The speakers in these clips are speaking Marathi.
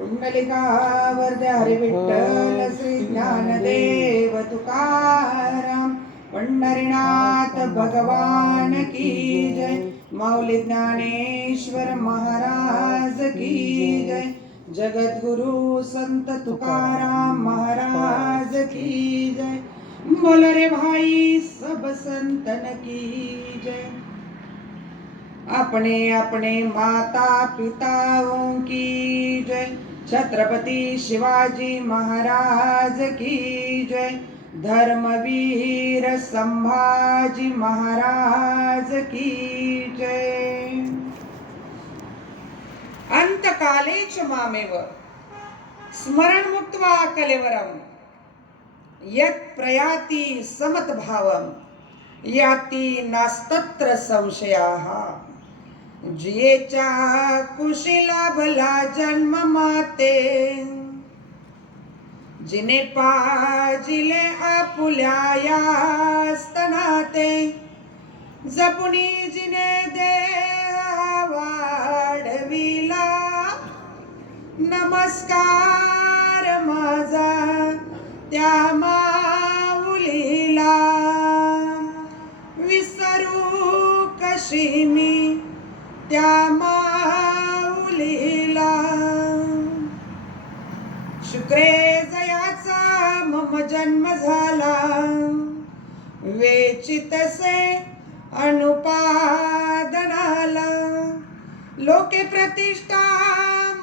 पुंडलिकावरद हरी विठ्ठल श्री ज्ञानदेव तुकाराम पंढरीनाथ भगवान की जय। माऊली ज्ञानेश्वर महाराज की जय। जगद्गुरु संत तुकाराम महाराज की जय। बोल रे भाई सब संतन की जय। अपने अपने माता पिताओं की जय। छत्रपति शिवाजी महाराज की जय। धर्मवीर संभाजी महाराज की जय। अंतकाले च मामेव स्मरण मुक्त्वा कलेवरम यत् प्रयाति समतभावम याति नास्तत्र संशयाः। जियेच्या कुशीला भला जन्म माते जिने पाजिले आपुल्या या स्तनाते जपुनी जिने देह वाढविला नमस्कार माझा त्या माऊलीला विसरू कशी मी त्या माऊलीला। शुक्रे जयाचा मम जन्म झाला वेचितसे अनुपादनाला लोके प्रतिष्ठा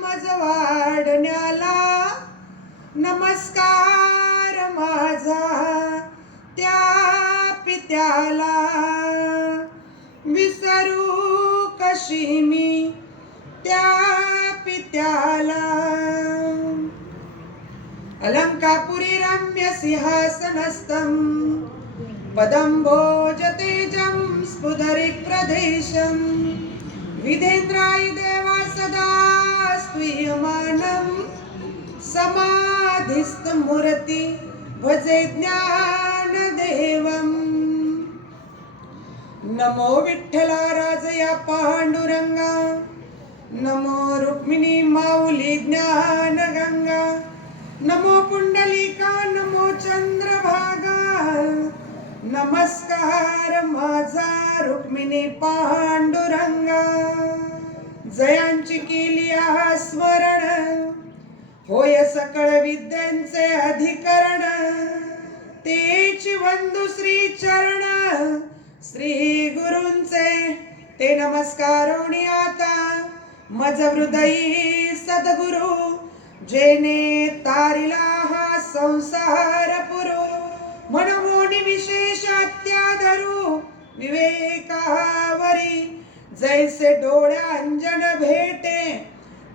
मज वाढण्याला नमस्कार माझा त्या पित्याला विसरू कशी मी त्या पित्याला। अलंकापुरी रम्य सिंहासनस्थं पदं भोजतेजं स्फुदरिक् प्रदेशं विधेन्द्राय देवा सदा स्तूयमानं समाधिस्थमूर्ति भजे ज्ञानदेवम्। नमो विठ्ठला राजया पांडुरंगा नमो रुक्मिणी माऊली ज्ञानगंगा नमो पुंडलिका नमो चंद्रभागा नमस्कार माझा रुक्मिणी पांडुरंगा। जयांची केली स्मरण होय सकळ विद्यांचे अधिकरण तेच वंदू श्री चरण श्री गुरूंचे ते नमस्कारोणी आता मज हृदयी सद्गुरु जेने तारिला हा संसार पुरो मनवोनी विशेष अत्याधरू विवेकावरी जैसे डोळ्या अंजन भेटे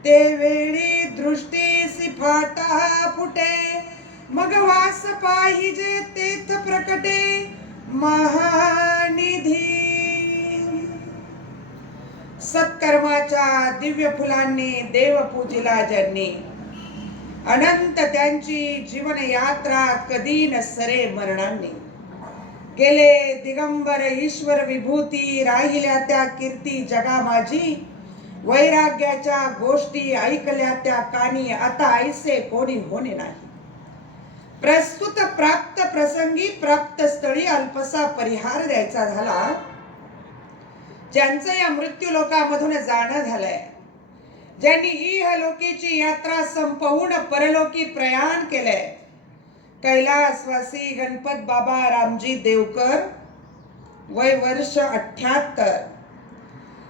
ते वेळी दृष्टीसी फाटा फुटे मग वास पाहिजे तेथ प्रकटे महानिधी। सत्कर्माच्या दिव्य फुलांनी देव पूजिला ज्यांनी अनंत त्यांची जीवन यात्रा कधी नसरे मरणांनी गेले दिगंबर ईश्वर विभूती राहिल्या त्या कीर्ती जगा माझी वैराग्याच्या गोष्टी ऐकल्या त्या कानी आता ऐसे कोणी होणे नाही। प्रस्तुत प्राप्त प्रसंगी प्राप्त स्थळी अल्पसा परिहार द्यायचा झाला ज्यांचं या मृत्यू लोकामधून जाणं झालंय ज्यांनी इहलोकीची यात्रा संपवून परलोकी प्रयाण केलंय कैलासवासी गणपत बाबा रामजी देवकर वय वर्ष 78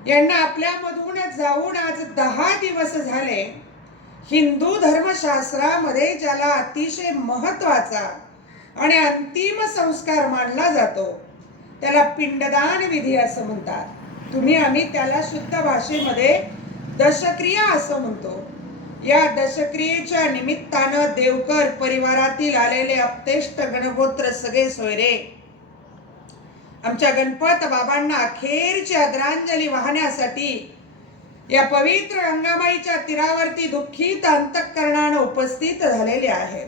यांना आपल्यामधून जाऊन आज 10 दिवस झाले। हिंदू धर्मशास्त्रामध्ये ज्याला अतिशय महत्वाचा आणि अंतिम संस्कार मानला जातो त्याला पिंडदान विधी असं म्हणतात। आम्ही त्याला शुद्ध भाषेमध्ये दशक्रिया असं म्हणतो। या दशक्रियेच्या निमित्तानं देवकर परिवारातील आलेले अपतेष्ट गणगोत्र सगळे सोयरे आमच्या गणपत बाबांना अखेरची आदरांजली वाहण्यासाठी या पवित्र गंगामाईच्या तीरावरती दुःखित अंतःकरणाने उपस्थित झालेले आहेत।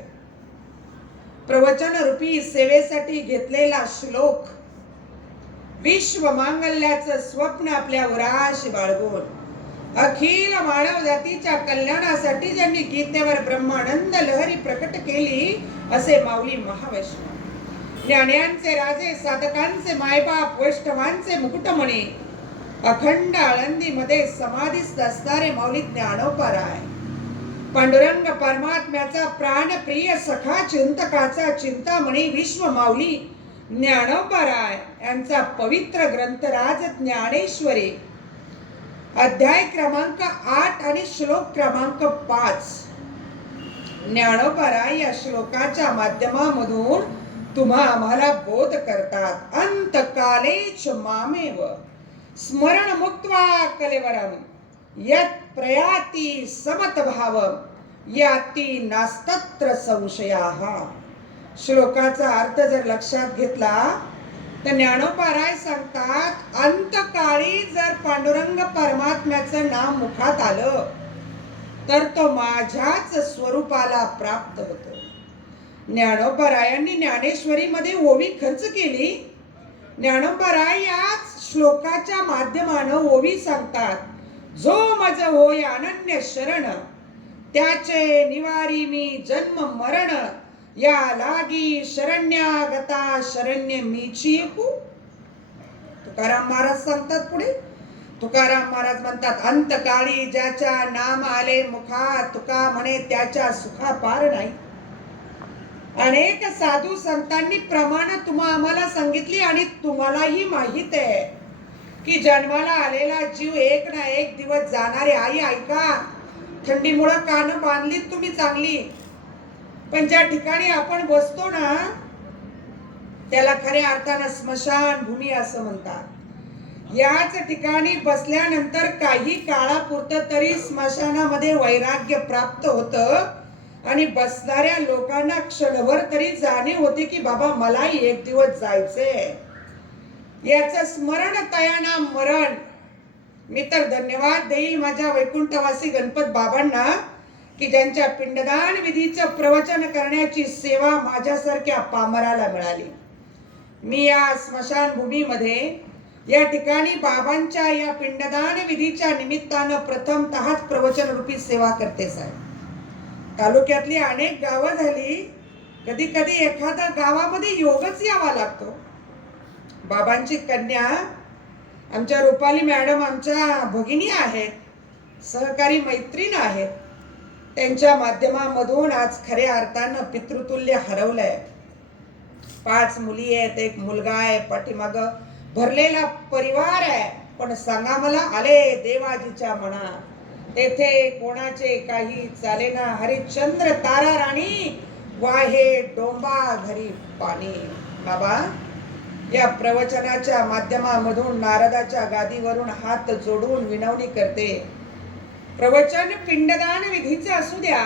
प्रवचन रूपी सेवेसाठी घेतलेला श्लोक विश्व मांगल्याचं स्वप्न आपल्या उराशी बाळगून अखिल मानव जातीच्या कल्याणासाठी ज्यांनी गीतेवर ब्रह्मानंद लहरी प्रकट केली असे माऊली महावैष्णव, ज्ञान्यांचे राजे, साधकांचे मायबाप, वैष्णवांचे मुकुटमणी, अखंड आळंदीमध्ये समाधीस्थ असणारे माऊली ज्ञानोबाराय, पांडुरंग परमात्म्याचा प्राणप्रिय सखा, चिंतकाचा चिंतामणी विश्व माऊली ज्ञानोबाराय यांचा पवित्र ग्रंथराज ज्ञानेश्वरी, अध्याय क्रमांक 8 आणि श्लोक क्रमांक 5. ज्ञानोबाराय या श्लोकाच्या माध्यमामधून तुम्हा आम्हाला बोध करतात. अंतकालेच मामेव स्मरण मुक्त्वा कलेवरम यत् प्रयाति समतभावम याति नास्तत्र संशयाः. श्लोकाचा अर्थ जर लक्षात घेतला तर ज्ञानोबाराय सांगतात, अंतकाळी जर पांडुरंग परमात्म्याचं नाम मुखात आलं तर तो माझ्याच स्वरूपाला प्राप्त होतो. ज्ञानोबारायांनी ज्ञानेश्वरीमध्ये ओवी खर्च केली. ज्ञानोबाराय याच श्लोकाच्या माध्यमानं ओवी सांगतात, जो मज होय अनन्य शरण त्याचे निवारी मी जन्म मरण, या लागी शरण्यागता शरण्य मीची एकू. तुकाराम महाराज सांगतात पुढे, तुकाराम महाराज म्हणतात, अंतकाळी ज्याच्या नाम आले मुखात, तुका म्हणे त्याच्या सुखा पार नाही. अनेक साधू संतांनी प्रमाण तुम्हा आम्हाला सांगितली आणि तुम्हालाही माहित आहे की जन्माला आलेला जीव एक ना एक दिवस जाणारे. आई ऐका, थंडीमुळे कान बांधलीत तुम्ही चांगली, पण ज्या ठिकाणी आपण बसतो ना त्याला खऱ्या अर्थानं स्मशान भूमी असं म्हणतात. याच ठिकाणी बसल्यानंतर काही काळापुरतं तरी स्मशानामध्ये वैराग्य प्राप्त होतं आणि बसणाऱ्या लोकांना क्षणभर तरी जाणीव होते की बाबा मलाही एक दिवस जायचंय. याचं स्मरण तयाना मरण. मी तर धन्यवाद देईल माझ्या वैकुंठवासी गणपत बाबांना की ज्यांच्या पिंडदान विधीचं प्रवचन करण्याची सेवा माझ्यासारख्या पामराला मिळाली. मी या स्मशानभूमीमध्ये या ठिकाणी बाबांच्या या पिंडदान विधीच्या निमित्तानं प्रथमतःच प्रवचन रूपी सेवा करते साहेब. तालुक्यातली अनेक गावं झाली, कधी कधी एखाद्या गावामध्ये योगच यावा लागतो. बाबांची कन्या आमच्या रुपाली मॅडम आमच्या भगिनी आहेत, सहकारी मैत्रीण आहेत. त्यांच्या माध्यमामधून आज खऱ्या अर्थानं पितृतुल्य हरवलंय. 5 मुली आहेत, 1 मुलगा आहे, पाठीमाग भरलेला परिवार आहे. पण सांगा मला, आले देवाजीच्या मना तेथे कोणाचे काही चालेना, हरिश्चंद्र तारा राणी वाहे डोंबा घरी पाणी. बाबा, या प्रवचनाच्या माध्यमामधून नारदाच्या गादीवरून हात जोडून विनवणी करते. प्रवचन पिंडदान विधीचं असू द्या,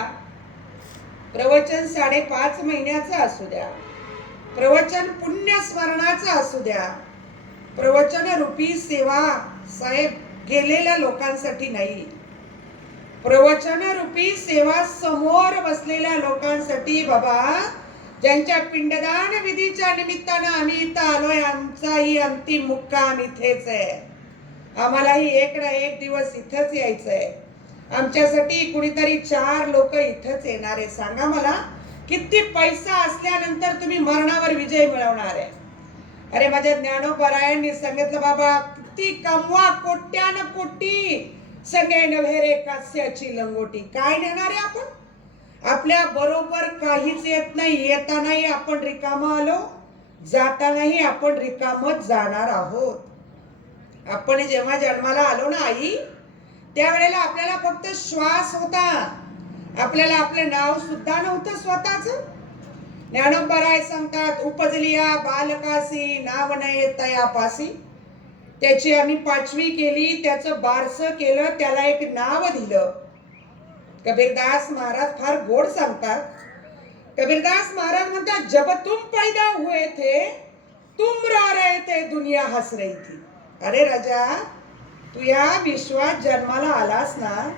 प्रवचन 5.5 महिन्याचं असू द्या, प्रवचन पुण्य स्मरणाचं असू द्या, प्रवचन रूपी सेवा साहेब गेलेल्या लोकांसाठी नाही, प्रवचन रूपी सेवा समोर बसलेल्या लोकांसाठी. बाबा, ज्यांच्या पिंडदान विधीच्या निमित्तानं आम्ही इथं आलोय, आमचाही अंतिम मुक्काम इथेच आहे. आम्हालाही एक ना एक दिवस इथंच यायचंय. आमच्यासाठी कुणीतरी 4 लोक इथंच येणार आहे. सांगा मला, किती पैसा असल्यानंतर तुम्ही मरणावर विजय मिळवणार आहे? अरे माझ्या ज्ञानोबारायांनी सांगितलं, बाबा किती कमवा कोट्यान कोटी सगळे नव्हे रे कास्याची लंगोटी. काय नेणार आहे आपण? आपल्या बरोबर काहीच येत नाही. येतानाही आपण रिकामा आलो, जातानाही आपण रिकामच जाणार आहोत. आपण जेव्हा जन्माला आलो ना आई, त्यावेळेला आपल्याला फक्त श्वास होता, आपल्याला आपले नाव सुद्धा नव्हतं स्वतःच. ज्ञानोबाराय सांगतात, उपजलिया बालकासी नाव नये तयापासी. त्याची आम्ही 5वी केली, त्याचं बारसं केलं, त्याला एक नाव दिलं. कबीरदास महाराज फार गोड सांगतात. कबीरदास महाराज म्हणतात, जब तुम पैदा हुए थे तुम रो रहे थे दुनिया हंस रही थी. अरे राजा, तू या विश्वात जन्माला आलास ना,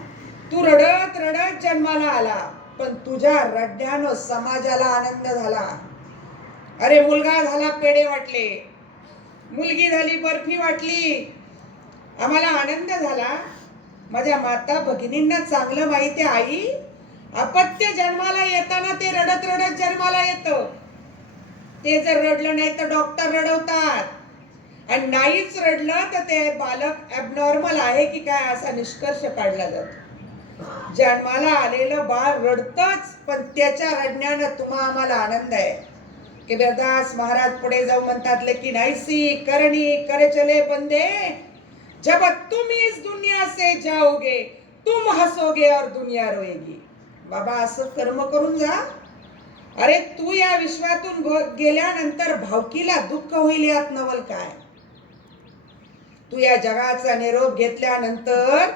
तू रडत रडत जन्माला आला, पण तुझ्या रडण्यानं समाजाला आनंद झाला. अरे मुलगा झाला, पेढे वाटले, मुलगी झाली, बर्फी वाटली, आम्हाला आनंद झाला. माझ्या माता भगिनींना चांगलं माहिती आहे, आई अपत्य जन्माला येताना ते रडत रडत जन्माला येतं. ते जर रडलं नाही तर डॉक्टर रडवतात आणि नाहीच रडलं तर ते बालक ॲबनॉर्मल आहे की काय असा निष्कर्ष काढला जातो. जन्माला आलेलं बाळ रडतच, पण त्याच्या रडण्यानं तुम्हा आम्हाला आनंद आहे. कबीरदास महाराज पुढे जाऊन म्हणतात, लेकिन ऐसी करणी कर चले बंदे, जब तुम इस दुनिया से जाओगे तुम हसोगे और दुनिया रोएगी. बाबा असं कर्म करून जा. अरे तू या विश्वातून गेल्यानंतर भावकीला दुःख होईल यात नवल काय. तू या जगाचा निरोप घेतल्यानंतर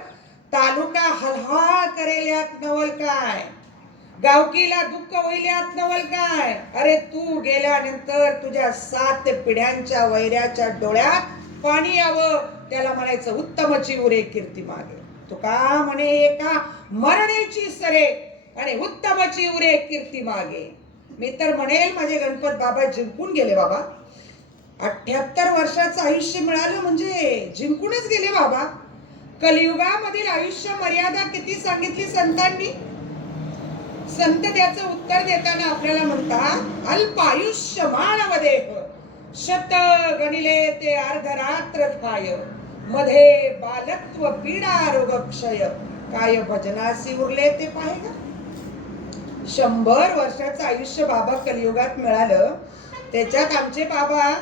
तालुका हलहाल करेल यात नवल काय. गावकीला दुःख होईल यात नवल काय. अरे तू गेल्यानंतर तुझ्या 7 पिढ्यांच्या वैऱ्याच्या डोळ्यात पाणी यावं, त्याला म्हणायचं उत्तमची उरे कीर्ती मागे. तो का म्हणे एका मरणेची सरे आणि उत्तमची उरे कीर्ती मागे. मी तर म्हणेल माझे गणपत बाबा जिंकून गेले बाबा. 78 वर्षाचं आयुष्य मिळालं म्हणजे जिंकूनच गेले बाबा. कलियुगामधील आयुष्य मर्यादा किती सांगितली संतांनी. संत त्याचं उत्तर देताना आपल्याला म्हणतात, अल्पायुष्य मानव देह शत गणिले ते अर्धरात्र काय, मध्ये बालत्व पीडा रोग क्षय, काय भजनासी उरले ते पाहिजे. 100 वर्षाचं आयुष्य बाबा कलियुगात मिळालं. त्याच्यात आमचे बाबा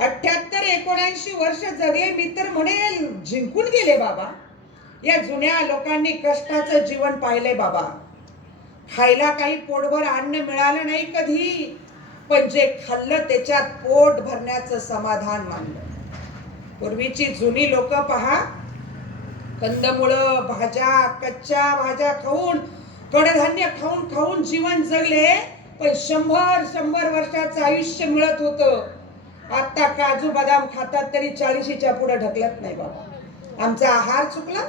78-79 वर्ष जगले. मी तर म्हणेल जिंकून गेले बाबा. या जुन्या लोकांनी कष्टाचं जीवन पाहिलंय बाबा. खायला काही पोटभर अन्न मिळालं नाही कधी, पण जे खाल्लं त्याच्यात पोट भरण्याचं समाधान मानलं. पूर्वीची जुनी लोक पहा, कंदमुळं भाज्या कच्च्या भाज्या खाऊन कडधान्य खाऊन खाऊन जीवन जगले, पण 100 वर्षाचं आयुष्य मिळत होतं. आता काजू बदाम खातात तरी 40च्या पुढे ढकलत नाही बाबा. आमचा आहार चुकला.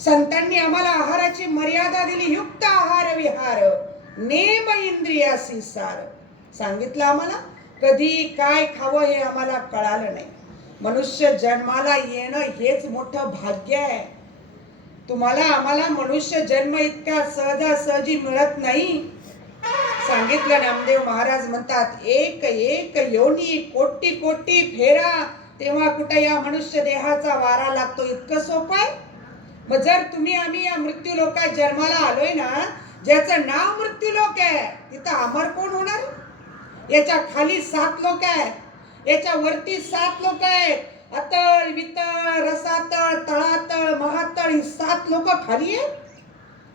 संतांनी आम्हाला आहाराची मर्यादा दिली. युक्त आहार विहार नेम इंद्रियासी सार सांगितलं आम्हाला. कधी काय खावं हे आम्हाला कळालं नाही. मनुष्य जन्माला येणं हेच मोठं भाग्य आहे. तुम्हाला आम्हाला मनुष्य जन्म इतका सहजासहजी मिळत नाही. सांगितलं नामदेव महाराज म्हणतात, एक एक योनी कोटी कोटी फेरा, तेव्हा कुठे या मनुष्य देहाचा वारा लागतो. इतकं सोपं आहे. मग जर तुम्ही आम्ही या मृत्यू लोकात जन्माला आलोय ना, ज्याचं नाव मृत्यू लोक आहे, तिथं अमर कोण होणार. याच्या खाली 7 लोक आहेत, याच्या वरती 7 लोक आहेत. अतळ वितळ रसातळ तळातळ महातळ ही 7 लोक खाली आहेत.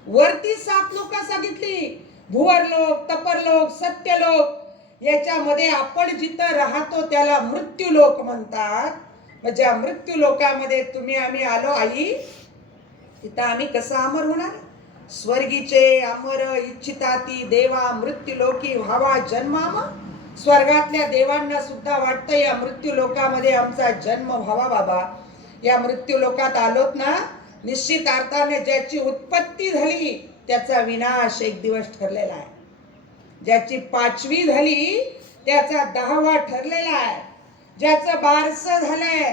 वरती 7 लोक सांगितली, भुवरलोक तपरलोक सत्यलोक. याच्यामध्ये आपण जिथं राहतो त्याला मृत्यू लोक म्हणतात. म्हणजे मृत्यू लोकामध्ये तुम्ही आम्ही आलो आई, तिथं आम्ही कसं अमर होणार. स्वर्गीचे अमर इच्छिताती देवा मृत्यू लोकी व्हावा जन्माम. स्वर्गातल्या देवांना सुद्धा वाटतं या मृत्यू लोकामध्ये आमचा जन्म व्हावा बाबा. या मृत्यू लोकात आलोत ना, निश्चित अर्थाने ज्याची उत्पत्ती झाली त्याचा विनाश एक दिवस ठरलेला आहे. ज्याची 5वी झाली त्याचा 10वा ठरलेला आहे. ज्याचं 12स झालंय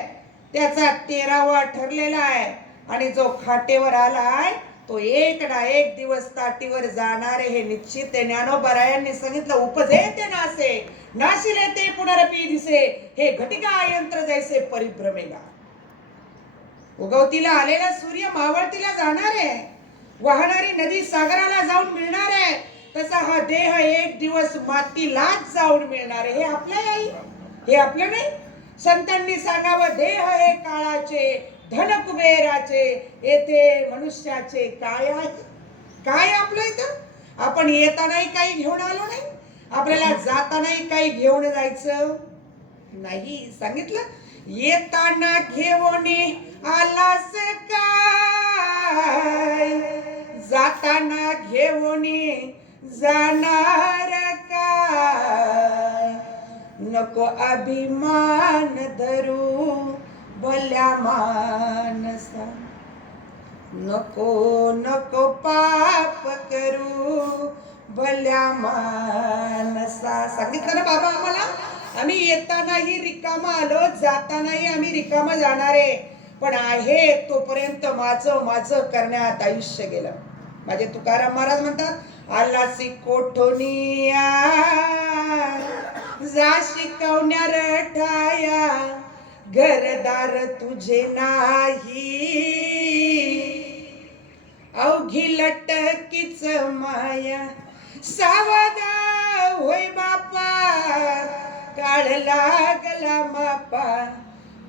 त्याचा 13वा ठरलेला आहे. आणि जो खाटेवर आलाय तो एक ना एक दिवस ताटीवर जाणार हे निश्चित आहे. ज्ञानोबरायांनी सांगितलं, उपजे ते नासे नाशिले ते पुनरपी दिसे, हे घटिका यंत्र जैसे परिभ्रमेगा. उगवतीला आलेला सूर्य मावळतीला जाणार आहे. वाहणारी नदी सागराला जाऊन मिळणार आहे. तसा हा देह एक दिवस मातीलाच जाऊन मिळणार आहे. हे आपलं आई, हे आपलं नाही. संतांनी सांगावं, देह हे काळाचे धन कुबेराचे, येथे मनुष्याचे काय आहे. काय आपलं इथं. आपण येतानाही काही घेऊन आलो नाही, आपल्याला जातानाही काही घेऊन जायचं नाही. सांगितलं, येताना घेऊन आलास काय, जाताना घेऊन जाणार काय. नको अभिमान धरू भल्या मानसा, नको नको पाप करू भल्या मानसा. सांगितलं ना बाबा आम्हाला. आम्ही येतानाही रिकामा आलो, जातानाही आम्ही रिकामा जाणार आहे. पण आहे तोपर्यंत माझं माझं करण्यात आयुष्य गेलं. माझे तुकाराम महाराज म्हणतात, आलासी कोठोनिया जा शिकवण्या रठाया, घरदार तुझे नाही, अवघी लटकीच माया. सावधा होय बापा, काळ लागला मापा,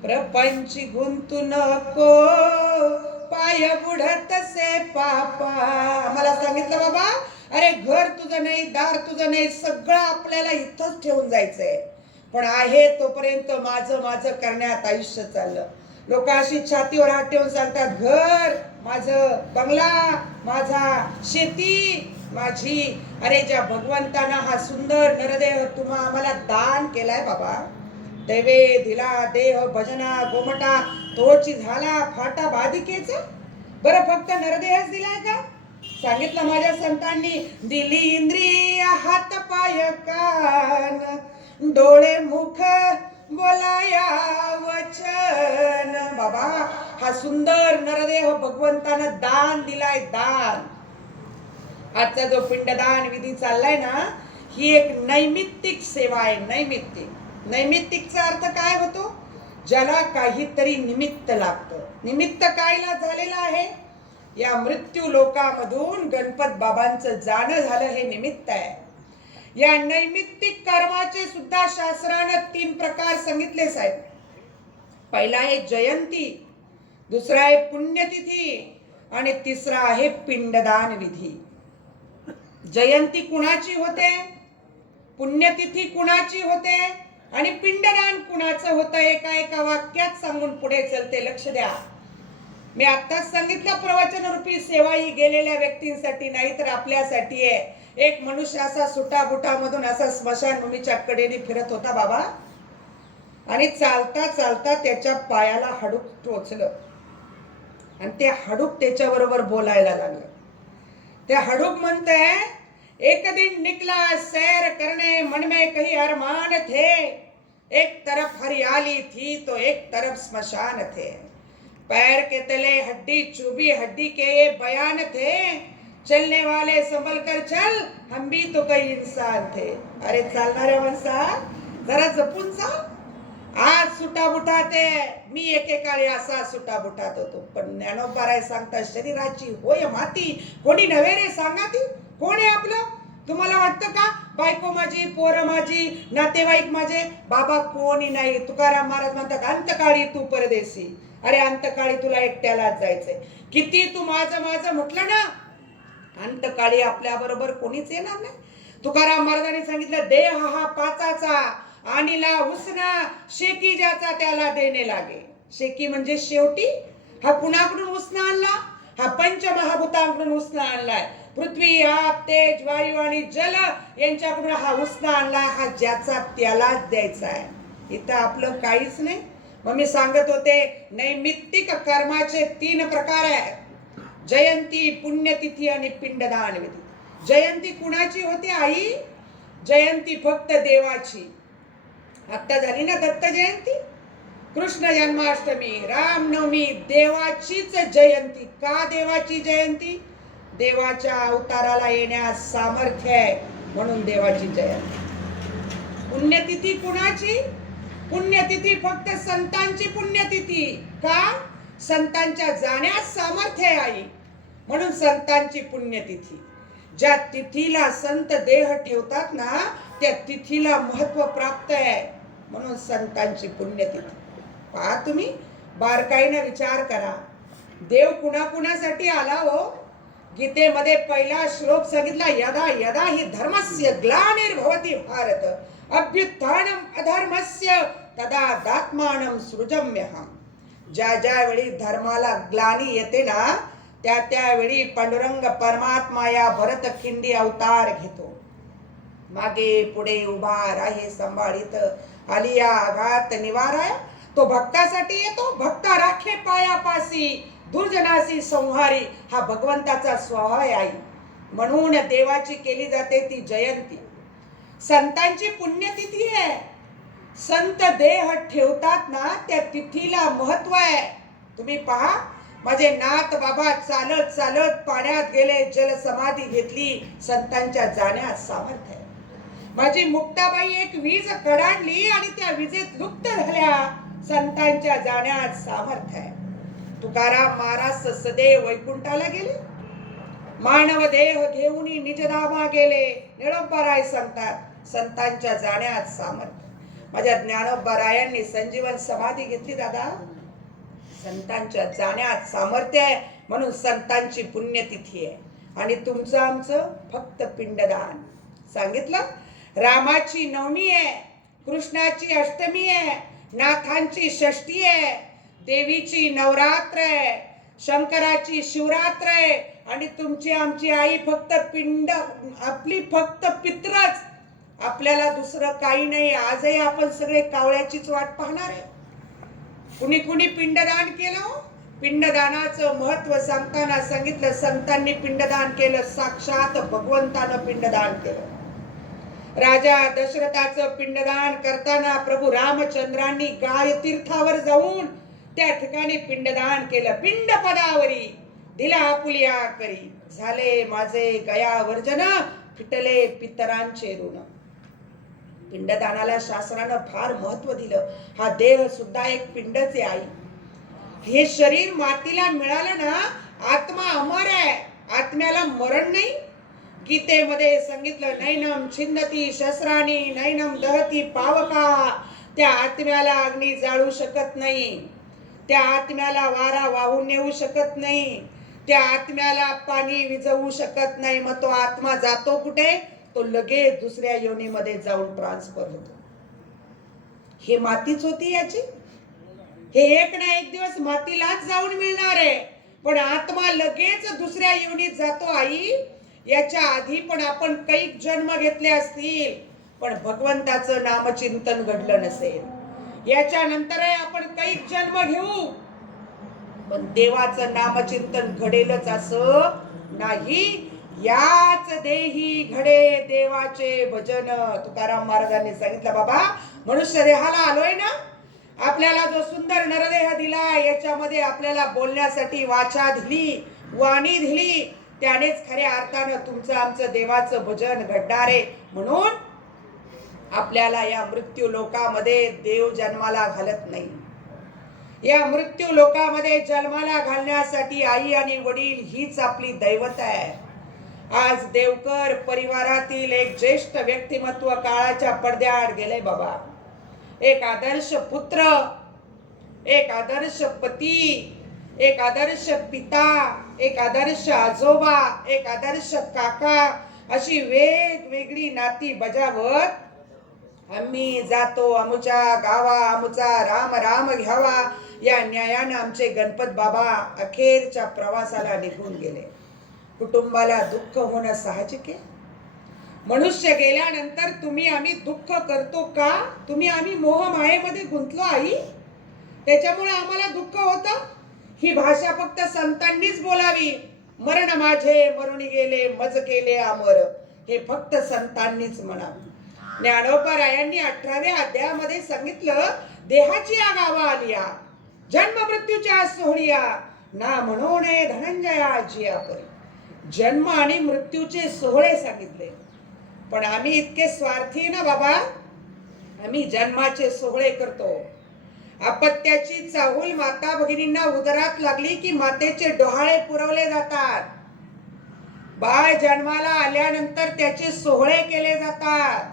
प्रपंची गुंतू नको, पाय बुडत से पापा. आम्हाला सांगितलं बाबा, अरे घर तुझं नाही, दार तुझं नाही, सगळं आपल्याला इथंच ठेवून जायचंय, पण आहे तोपर्यंत माझं माझं करण्यात आयुष्य चाललं. लोक अशी छातीवर हात ठेवून सांगतात, घर माझं, बंगला माझा, शेती माझी. अरे ज्या भगवंताना हा सुंदर नरदेह तुम्हा आम्हाला दान केलाय बाबा, देवे दिला देह भजना गोमटा, तोची झाला फाटा बाधिकेचा. बरं फक्त नरदेहच दिलाय का? सांगितलं माझ्या संतांनी, दिली इंद्रिय हात पाय कान, डोळे मुख बोलाया वचन. बाबा हा सुंदर नरदेह भगवंतानं दान दिलाय, दान. आजचा जो पिंडदान विधी चाललाय ना, ही एक नैमित्तिक सेवा आहे. नैमित्तिकचा अर्थ काय होतो? ज्याला काहीतरी निमित्त लागतं. निमित्त कायला झालेलं आहे? या मृत्यू लोकामधून गणपत बाबांचं जाणं झालं, हे निमित्त आहे. या नैमित्तिक कर्माचे सुद्धा शास्त्रानं 3 प्रकार सांगितले साहेब. पहिला आहे जयंती, दुसरा आहे पुण्यतिथी आणि तिसरा आहे पिंडदान विधी. जयंती कुणाची होते, पुण्यतिथी कुणाची होते आणि पिंडदान कुणाचं होतं, एका वाक्यात सांगून पुढे चलते. लक्ष द्या. मी आत्ताच सांगितलं, प्रवचन रूपी सेवा ही गेलेल्या व्यक्तींसाठी नाही तर आपल्यासाठी आहे. एक मनुष्य असा सुटाबुटामधून असा स्मशानभूमीच्या कडेने फिरत होता बाबा, आणि चालता चालता त्याच्या पायाला हाडूक टोचलं आणि ते हाडूक त्याच्याबरोबर बोलायला लागलं. ते हाडूक म्हणतंय, एक दिन निकला सैर करने, मन में कहीं अरमान थे, एक तरफ हरियाली थी तो एक तरफ स्मशान थे, पैर के तले हड्डी चुभी हड्डी के ये बयान थे, चलने वाले संभल कर चल, हम भी तो कई इंसान थे. अरे चालणाऱ्या माणसा जरा जपून चाल. आज सुटाबुटात आहे, मी एकेकाळी असा सुटाबुटात होतो, पण ज्ञानोबाराय सांगतात, शरीराची होय माती, कोणी नव्हे रे सांगा ती. कोण आहे आपलं? तुम्हाला वाटतं का बायको माझी, पोरं माझी, नातेवाईक माझे? बाबा कोणी नाही. तुकाराम महाराज म्हणतात, अंतकाळी तू परदेशी. अरे अंतकाळी तुला एकट्यालाच जायचंय. किती तू माझं माझं म्हटलं ना, अंतकाळी आपल्या बरोबर कोणीच येणार नाही. तुकाराम महाराजांनी सांगितलं, देह हा पाचाचा, आणिला उसना, शेकी ज्याचा त्याला देणे लागे. शेकी म्हणजे शेवटी. हा कुणाकडून उसना आणला? हा पंचमहाभूतांकडून उसना आणलाय. पृथ्वी, आप, तेज, वायू आणि जल यांच्याकडून हा उसना आणला. हा ज्याचा त्यालाच द्यायचा आहे. इथं आपलं काहीच नाही. मग मी सांगत होते, नैमित्तिक कर्माचे 3 प्रकार आहेत: जयंती, पुण्यतिथी आणि पिंडदान विधी. जयंती कुणाची होती आई? जयंती फक्त देवाची. आता झाली ना दत्त जयंती, कृष्ण जन्माष्टमी, रामनवमी, देवाचीच जयंती. का देवाची जयंती? देवाच्या अवताराला येण्यास सामर्थ्य आहे म्हणून देवाची जयंती. पुण्यतिथी कुणाची? पुण्यतिथी फक्त संतांची पुण्यतिथी. का? संतांच्या जाण्यास सामर्थ्य आहे आई, म्हणून संतांची पुण्यतिथी. ज्या तिथीला संत देह ठेवतात ना, त्या तिथीला महत्व प्राप्त आहे म्हणून संतांची पुण्यतिथी. पहा तुम्ही, बारकाईने विचार करा, देव कुणाकुणासाठी आला हो? गीतेमध्ये पहिला श्लोक सांगितला, यदा यदा हि धर्मस्य ग्लानिर्भवति भारत, अभ्युत्थानम अधर्मस्य तदा दात्मानं सृजम्यहम. ज्या ज्या वेळी धर्माला ग्लानी येते ना, त्या त्यावेळी पांडुरंग परमात्मा या भरतखिंडी अवतार घेतो. मागे पुढे उभा राहे सांभाळीत, आलिया आघात निवाराया. तो भक्तासाठी येतो. भक्ता राखे पायापासी, दुर्जनासी संहारी. हा भगवंताचा स्वभाव आहे. म्हणून देवाची केली जाते ती जयंती. संतांची पुण्यतिथी आहे. संत देह ठेवतात ना, त्या तिथीला महत्व आहे. तुम्ही पहा, माझे नाथ बाबा चालत चालत पाण्यात गेले, जल समाधी घेतली, संतांच्या जाण्यात सामर्थ्य आहे. माझी मुक्ताबाई एक वीज कडाडली आणि त्या विजेत लुप्त झाल्या, संतांच्या जाण्यात सामर्थ्य आहे. तुकाराम महाराज सदैव वैकुंठाला गेले, मानव देह घेऊन निजधामा गेले. ज्ञानोबाराय सांगतात, संतांच्या जाण्यात सामर्थ्य. माझ्या ज्ञानोबारायांनी संजीवन समाधी घेतली दादा, संतांच्या जाण्यात सामर्थ्य आहे, म्हणून संतांची पुण्यतिथी आहे. आणि तुमचं आमचं फक्त पिंडदान. सांगितलं, रामाची नवमी आहे, कृष्णाची अष्टमी आहे, नाथांची षष्ठी आहे, देवीची नवरात्र आहे, शंकराची शिवरात्र आहे, आणि तुमची आमची आई फक्त पिंड, आपली फक्त पित्रच, आपल्याला दुसरं काही नाही. आजही आपण सगळे कावळ्याचीच वाट पाहणार आहे. कुणी कुणी पिंडदान केलं, पिंडदानाचं महत्व सांगताना सांगितलं, संतांनी पिंडदान केलं, साक्षात भगवंतानं पिंडदान केलं. राजा दशरथाचं पिंडदान करताना प्रभू रामचंद्रांनी गाय तीर्थावर जाऊन त्या ठिकाणी पिंडदान केलं. पिंड पदावरी दिला आपुलिया करी, झाले माझे गया वर्जन, फिटले पितरांचे ऋण. पिंडदानाला शास्त्रानं फार महत्व दिलं. हा देह सुद्धा एक पिंडच आहे आई. हे शरीर मातीला मिळालं ना, आत्मा अमर आहे, आत्म्याला मरण नाही. गीतेमध्ये सांगितलं, नैनम छिंदती शस्त्राणी नैनम दहती पावका. त्या आत्म्याला अग्नी जाळू शकत नाही, त्या आत्म्याला वारा वाहून नेऊ शकत नाही, त्या आत्म्याला पाणी विझवू शकत नाही. मग तो आत्मा जातो कुठे? तो लगेच दुसऱ्या योनीमध्ये जाऊन ट्रान्सफर होतो. हे मातीच होती याची. हे एक ना एक दिवस मातीलाच जाऊन मिळणार आहे, पण आत्मा लगेच दुसऱ्या योनीत जातो. आई, याच्या आधी पण आपण कैक जन्म घेतले असतील, पण भगवंताचं नामचिंतन घडलं नसेल. याच्या नंतर आपण कैक जन्म घेऊ, पण देवाचं नामचिंतन घडेलच असं नाही. याच देही घडे देवाचे भजन. तुकाराम महाराजांनी सांगितलं, बाबा मनुष्य देहाला आलोय ना, आपल्याला जो सुंदर नरदेह दिला, याच्यामध्ये आपल्याला बोलण्यासाठी वाचा दिली, वाणी दिली, त्यानेच खऱ्या अर्थानं तुमचं आमचं देवाचं भजन घडणारे. म्हणून आपल्याला या मृत्यू लोकामध्ये देव जन्माला घालत नाही. या मृत्यू लोकामध्ये जन्माला घालण्यासाठी आई आणि वडील हीच आपली दैवत आहे. आज देवकर परिवारातील एक ज्येष्ठ व्यक्तिमत्व काळाच्या पडद्याआड गेले बाबा. एक आदर्श पुत्र, एक आदर्श पती, एक आदर्श पिता, एक आदर्श आजोबा, एक आदर्श काका, अशी वेगवेगळी नाती बजावत आम्ही जातो अमुच्या गावा, अमुचा राम राम घ्यावा, या न्यायानं आमचे गणपत बाबा अखेरच्या प्रवासाला निघून गेले. कुटुंबाला दुःख होणं साहजिक आहे. मनुष्य गेल्यानंतर तुम्ही आम्ही दुःख करतो का? तुम्ही आम्ही मोहमायेमध्ये गुंतलो आई, त्याच्यामुळे आम्हाला दुःख होतं. ही भाषा फक्त संतांनीच बोलावी. मरण माझे मरुणी गेले, मज केले अमर, हे फक्त संतांनीच म्हणावे. ज्ञानोबारायांनी 18व्या अध्यायामध्ये सांगितलं, देहाची आगावा आलिया, जन्म मृत्यूच्या सोहळिया, ना म्हणूने धनंजयाची परी. जन्म आणि मृत्यूचे सोहळे सांगितले, पण आम्ही इतके स्वार्थी ना बाबा, आम्ही जन्माचे सोहळे करतो. अपत्याची चाहूल माता भगिनींना उदरात लागली की मातेचे डोहाळे पुरवले जातात. बाळ जन्माला आल्यानंतर त्याचे सोहळे केले जातात,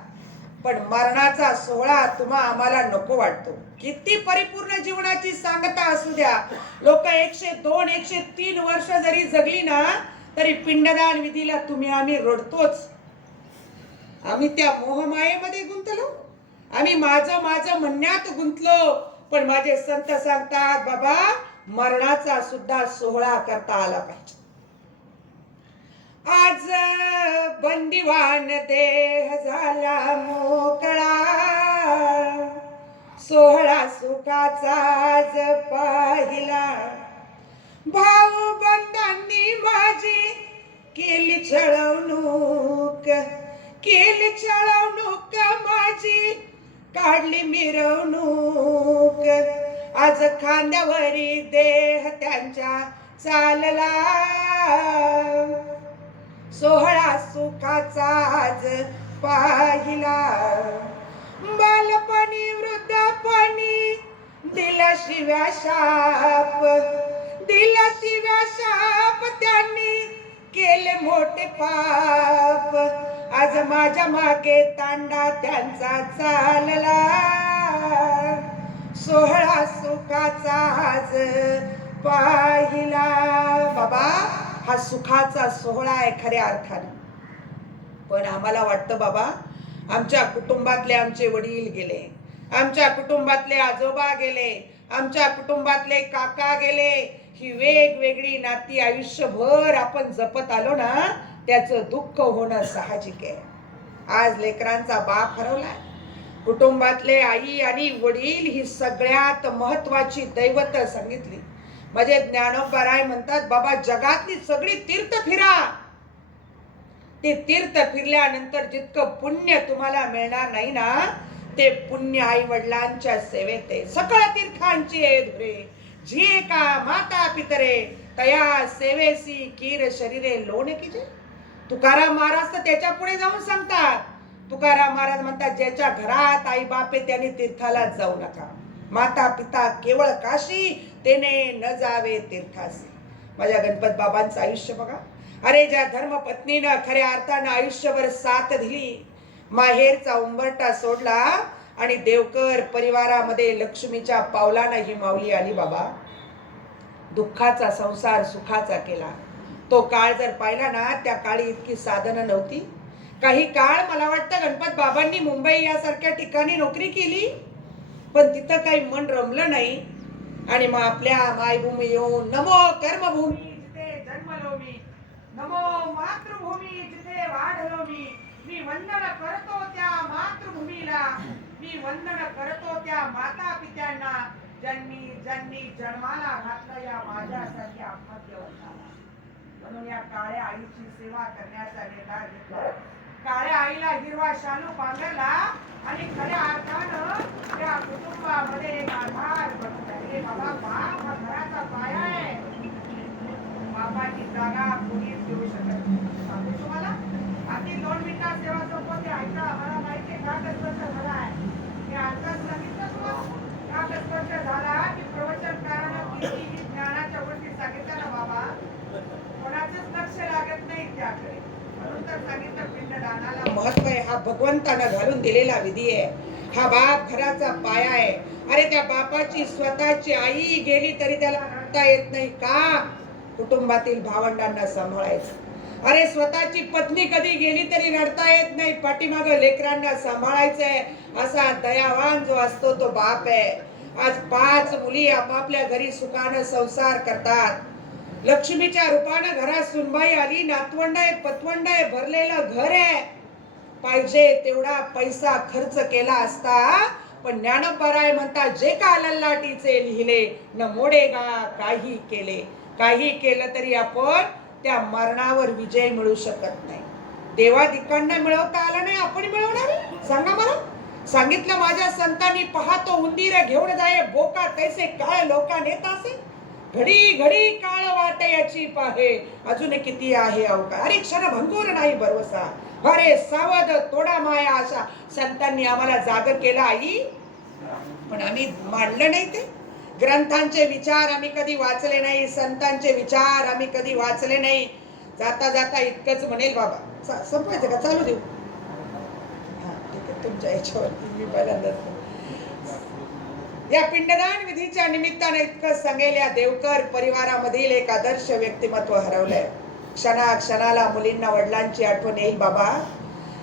पण मरणाचा सोहळा तुम्हा आम्हाला नको वाटतो. किती परिपूर्ण जीवनाची सांगता असू द्या, लोक 102, 103 वर्ष जरी जगली ना, तरी पिंडदान विधीला तुम्ही आम्ही रडतोच. आम्ही त्या मोहमायेमध्ये गुंतलो, आम्ही माझं माझं म्हणण्यात गुंतलो. पण माझे संत सांगतात, बाबा मरणाचा सुद्धा सोहळा करता आला पाहिजे. आज बंदिवान देह झाला मोकळा, सोहळा सुखाचा आज पाहिला. भाऊ बंधांनी माझी केली छळवणूक, केली छळवणूक माझी, काढली मिरवणूक. आज खांद्यावरी देह त्यांच्या चालला, सोहळा सुखाचा आज पाहिला. बालपणी वृद्धपणी दिला शिव्या शाप, दिला शिव्या शाप त्यांनी केले मोठे पाप. आज माझ्या मागे तांडा त्यांचा चालला, सोहळा सुखाचा आज पाहिला. बाबा, हा सुखाचा सोहळा आहे खऱ्या अर्थाने. पण आम्हाला वाटतं बाबा, आमच्या कुटुंबातले आमचे वडील गेले, आमच्या कुटुंबातले आजोबा गेले, आमच्या कुटुंबातले काका गेले. ही वेगवेगळी नाती आयुष्यभर आपण जपत आलो ना, त्याचं दुःख होणं साहजिक आहे. आज लेकरांचा बाप हरवलाय. कुटुंबातले आई आणि वडील ही सगळ्यात महत्वाची दैवत सांगितली. म्हणजे ज्ञानोबा म्हणतात, बाबा जगातली सगळी तीर्थ फिरा, ते तीर्थ फिरल्यानंतर जितकं पुण्य तुम्हाला मिळणार नाही ना, ते पुण्य आई वडिलांच्या सेवेत आहे. सकळ तीर्थांची आहे धुरे, जिये का माता पितरे, तया सेवेसी कीर शरीरे लोण कीजे. तुकाराम महाराज तर त्याच्या पुढे जाऊन सांगतात. तुकाराम महाराज म्हणतात, ज्याच्या घरात आई बापे त्याने तीर्थाला जाऊ नका. माता पिता केवळ काशी, तेने न जावे तीर्थासी. माझ्या गणपत बाबांचं आयुष्य बघा. अरे, ज्या धर्मपत्नीनं खऱ्या अर्थानं आयुष्यभर साथ दिली, माहेरचा उंबरटा सोडला आणि देवकर परिवारामध्ये लक्ष्मीच्या पावलानं ही माऊली आली बाबा. दुःखाचा संसार सुखाचा केला. तो काळ जर पाहिला ना, त्या काळी इतकी साधनं नव्हती. काही काळ मला वाटतं गणपत बाबांनी मुंबई यासारख्या ठिकाणी नोकरी केली, पण तिथं काही मन रमलं नाही. आणि मग आपल्या मायभूमी येऊन, नमो कर्मभूमी जिथे जन्मलो मी, नमो मातृभूमी जिथे वाढलो मी. मी वंदन करतो त्या मातृभूमीला, मी वंदन करतो त्या माता पित्यांना, ज्यांनी ज्यांनी जन्माला घातलं या माझ्यासारख्या मध्यवंताला. म्हणून या काळ्या आईची सेवा करण्याचा निर्धार घेतला. काळ्या आईला हिरवा शालू पांघरला आणि खऱ्या अर्थानं त्या कुटुंबामध्ये एक आधार बनवला. बाबा, बाप हा घराचा पाया आहे. बापाची जागा कोणीच घेऊ शकत नाही. सांगू तुम्हाला, आधी 2 मिनिटात सेवा संपवते. ऐका, आम्हाला माहिती आहे का कष्ट झाला आहे. मी आताच सांगितलं तुम्हाला, का कष्ट झाला की प्रवचनकारानं कितीही ज्ञानाच्या गोष्टी सांगितल्या ना बाबा, कोणाचंच लक्ष लागत नाही त्याकडे. म्हणून तर सांगितलं, पिंडदानाला महत्व आहे. हा भगवंतानं घालून दिलेला विधी आहे. हा बाप घराचा पाया आहे. अरे, त्या बापाची स्वतःची आई गेली तरी त्याला रडता येत नाही का? कुटुंबातील भावंडांना सांभाळायचं. अरे, स्वतःची पत्नी कधी गेली तरी रडता येत नाही, पाठीमागं लेकरांना सांभाळायचंय. असा दयावान जो असतो तो बाप आहे. आज 5 मुली आपापल्या घरी सुखानं संसार करतात. लक्ष्मीच्या रूपानं घरात सुनबाई आली, नातवंड आहे, पतवंड आहे, भरलेलं घर आहे. पाहिजे तेवढा पैसा खर्च केला असता, पण ज्ञानोबा म्हणतात, जे का लल्लाटीचे लिहिले न मोडेगा काही केले. काही केलं तरी आपण त्या मरणावर विजय मिळू शकत नाही. देवादिकांना मिळवता आला नाही, आपण मिळवणार आहे? सांगा मला. सांगितलं माझ्या संतांनी, पाहतो उंदीर घेऊन जाये बोका, तैसे काळ लोका नेता असे. घडी घडी काळ वाट याची पाहे, अजून किती आहे अवका. अरे, क्षण भंगूर नाही भरवसा, अरे सावध तोडा माया आशा. संतांनी आम्हाला जाग केला आई, पण आम्ही मानलं नाही. ते ग्रंथांचे विचार आम्ही कधी वाचले नाही, संतांचे विचार आम्ही कधी वाचले नाही. जाता जाता इतकंच म्हणेल बाबा, संपवायचं का? चालू देऊ? हा, ठीक आहे, तुमच्या याच्यावरती मी पहिल्यांदा या पिंडदान विधीच्या निमित्ताने इतकं सांगेल, या देवकर परिवारामधील एक आदर्श व्यक्तिमत्व हरवलंय. क्षणाक्षणाला मुलींना वडिलांची आठवण येईल बाबा.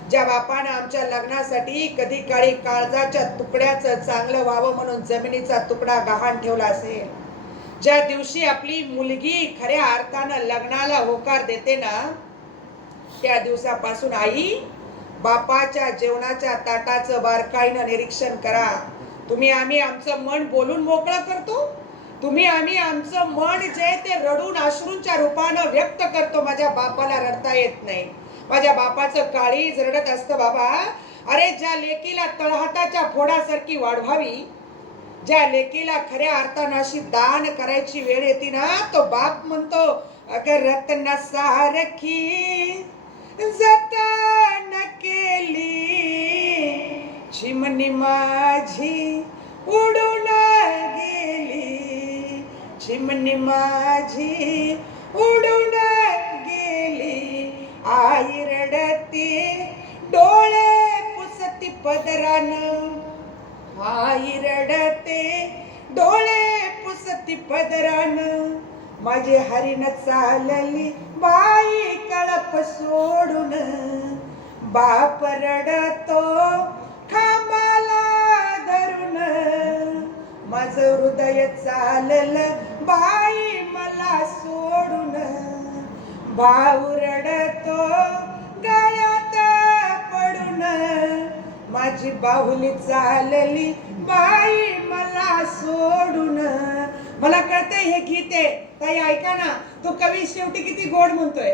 ज्या बापानं आमच्या लग्नासाठी कधी काळी काळजाच्या तुकड्याचं चांगलं व्हावं म्हणून जमिनीचा तुकडा गहाण ठेवला असेल, ज्या दिवशी आपली मुलगी खऱ्या अर्थानं लग्नाला होकार देते ना, त्या दिवसापासून आई बापाच्या जेवणाच्या ताटाचं बारकाईनं निरीक्षण करा. तुम्ही आम्ही आमचं मन बोलून मोकळं करतो, तुम्ही आम्ही आमचं मन जे ते रडून अश्रूंच्या रूपानं व्यक्त करतो. माझ्या बापाला रडता येत नाही, माझ्या बापाचं काळीज रडत असतं बाबा. अरे, ज्या लेकीला तळहाताच्या फोडासारखी वाढवावी, ज्या लेकीला खऱ्या अर्थानं अशी दान करायची वेळ येते ना, तो बाप म्हणतो, अगर रत्न सारखी जतन केली, चिमणी माझी उडून गेली, चिमणी माझी उडून गेली. आई रडते डोळे पुसती पदरानं, आई रडते डोळे पुसती पदरानं. माझी हरीण चालली बाई कळप सोडून, बाप रडतो खांबाला धरून. माझं हृदय चाललं बाई मला सोडून, भाऊ रडतो गळ्यात पडून. माझी बाहुली चालली बाई मला सोडून. मला कळतंय हे गीत आहे ताई, ऐका ना. तो कवी शेवटी किती गोड म्हणतोय,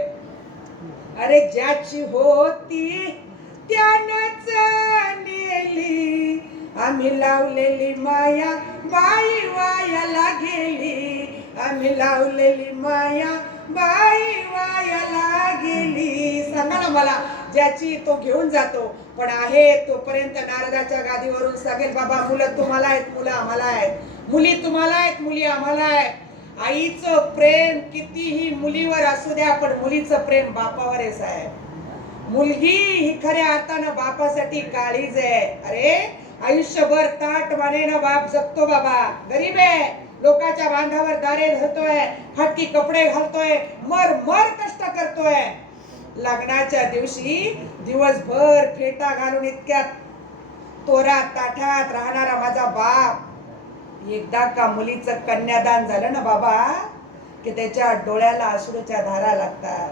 अरे ज्याची होती त्यानंच नेली, आम्ही लावलेली माया बाई वायाला गेली, आम्ही लावलेली माया बाई वायाला गेली. सांगा ना मला, ज्याची तो घेऊन जातो, पण आहे तोपर्यंत नारदाच्या गादीवरून सांगेल, बाबा मुलं तुम्हाला आहेत, मुलं आम्हाला आहेत, मुली तुम्हाला आहेत, मुली आम्हाला आहेत. आईचं प्रेम कितीही मुलीवर असू द्या, पण मुलीचं प्रेम बापावरच आहे. मुलगी ही खऱ्या अर्थानं बापासाठी काळीज आहे. अरे आयुष्यभर ताट मानेनं बाप जगतो बाबा, गरीब आहे, लोकांच्या बांधावर दारे धरतोय, फाटकी कपडे घालतोय, मर मर कष्ट करतोय. लग्नाच्या दिवशी दिवसभर फेटा घालून इतक्या तोरात ताठात राहणारा माझा बाप, एकदा का मुलीचं कन्यादान झालं ना बाबा, की त्याच्या डोळ्याला अश्रूच्या धारा लागतात.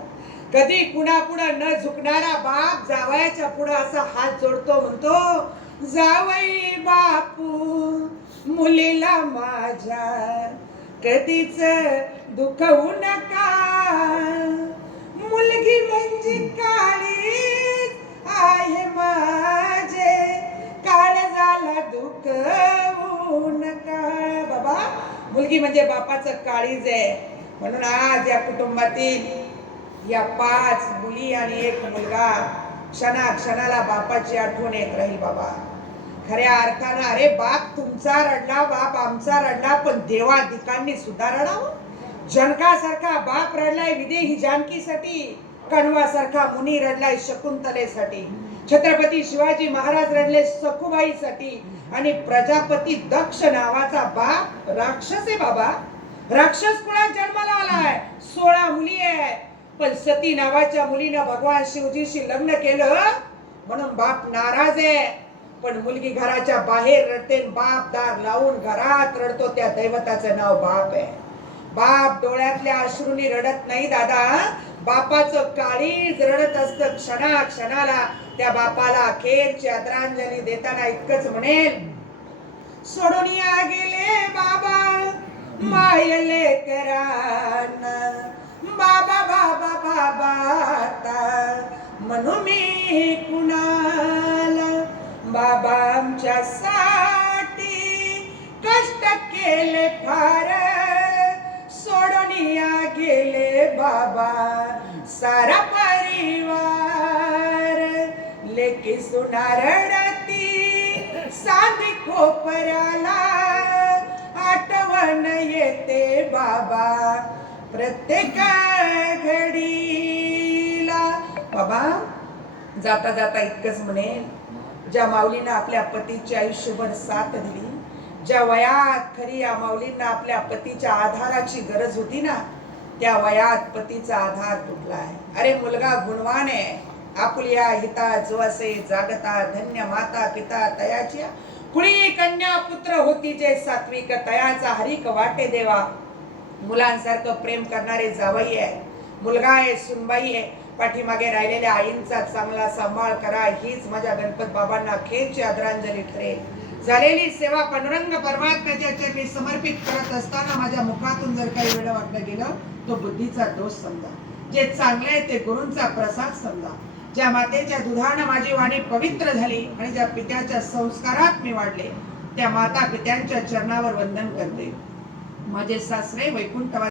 कधी कुणापुढं न झुकणारा बाप जावयाच्या पुढं असा हात जोडतो, म्हणतो, जावई बापू मुलीला माझ्या कधीच दुखवू नका, मुलगी म्हणजे काळीज आहे माझे, काळजाला दुखवू नका. बाबा मुलगी म्हणजे बापाचं काळीज आहे. म्हणून आज या कुटुंबातील या 5 मुली आणि 1 मुलगा क्षणाक्षणाला बापाची आठवण येत राहील बाबा. खऱ्या अर्थानं अरे बाप तुमचा रडला, बाप आमचा रडला, पण देवाधिकांनी सुद्धा रडावं. जनकासारखा बाप रडलाय विदेही जानकीसाठी, कण्वासारखा मुनी रडलाय शकुंतलेसाठी, छत्रपती शिवाजी महाराज रडले सखुबाईसाठी, आणि प्रजापती दक्ष नावाचा बाप राक्षस आहे बाबा. राक्षस कुळात जन्माला आलाय, 16 मुली आहे, पण सती नावाच्या मुलीनं भगवान शिवजीशी लग्न केलं म्हणून बाप नाराज आहे. पण मुलगी घराच्या बाहेर रडते, बाप दार लावून घरात रडतो, त्या दैवताचं नाव बाप आहे. बाप डोळ्यातल्या अश्रूंनी रडत नाही दादा, बापाचं काळीज रडत असतं क्षणाक्षणाला. त्या बापाला अखेरची आदरांजली देताना इतकंच म्हणेल, सोडून या गेले बाबा मायले कराना, बाबा बाबा बाबा म्हणू मी कुणाला, बाबा आमच्यासाठी कष्ट केले फार, सोडून या गेले बाबा सारा परिवार. लेकी सुना रडती सांदी कोपऱ्याला, आठवण येते बाबा प्रत्येक घडीला. बाबा जाता जाता इतकंच म्हणेल, ज्या माऊलीनं आपल्या पतीची आयुष्यभर साथ दिली, ज्या वयात खरी या माऊलींना आपल्या पतीच्या आधाराची गरज होती ना, त्या वयात पतीचा आधार तुटलाय. अरे मुलगा गुणवान आहे, आपुल्या हिता जो असे जागता, धन्य माता पिता तयाच्या, कुणी कन्या पुत्र होती जे सात्विक, तयाचा हरिक वाटे देवा. मुलांसारखं प्रेम करणारे जावई आहे, मुलगा आहे, सुनबाई आहे, पाठीमागे राहिलेल्या आईंचा चांगला सांभाळ करा, हीच माझ्या गणपत बाबांना अखेरची आदरांजली ठरेल. झालेली सेवा पांडुरंग परमात्म्याच्या चरणी समर्पित करत असताना माझ्या मुखातून जर काही वेळ वाटलं गेलं तो बुद्धीचा दोष समजा, जे चांगले आहे ते गुरूंचा प्रसाद समजा. ज्या मातेच्या दुधानं माझी वाणी पवित्र झाली आणि ज्या पित्याच्या संस्कारात मी वाढले, त्या माता पित्यांच्या चरणावर वंदन करते. माझे सासरे वैकुंठवासी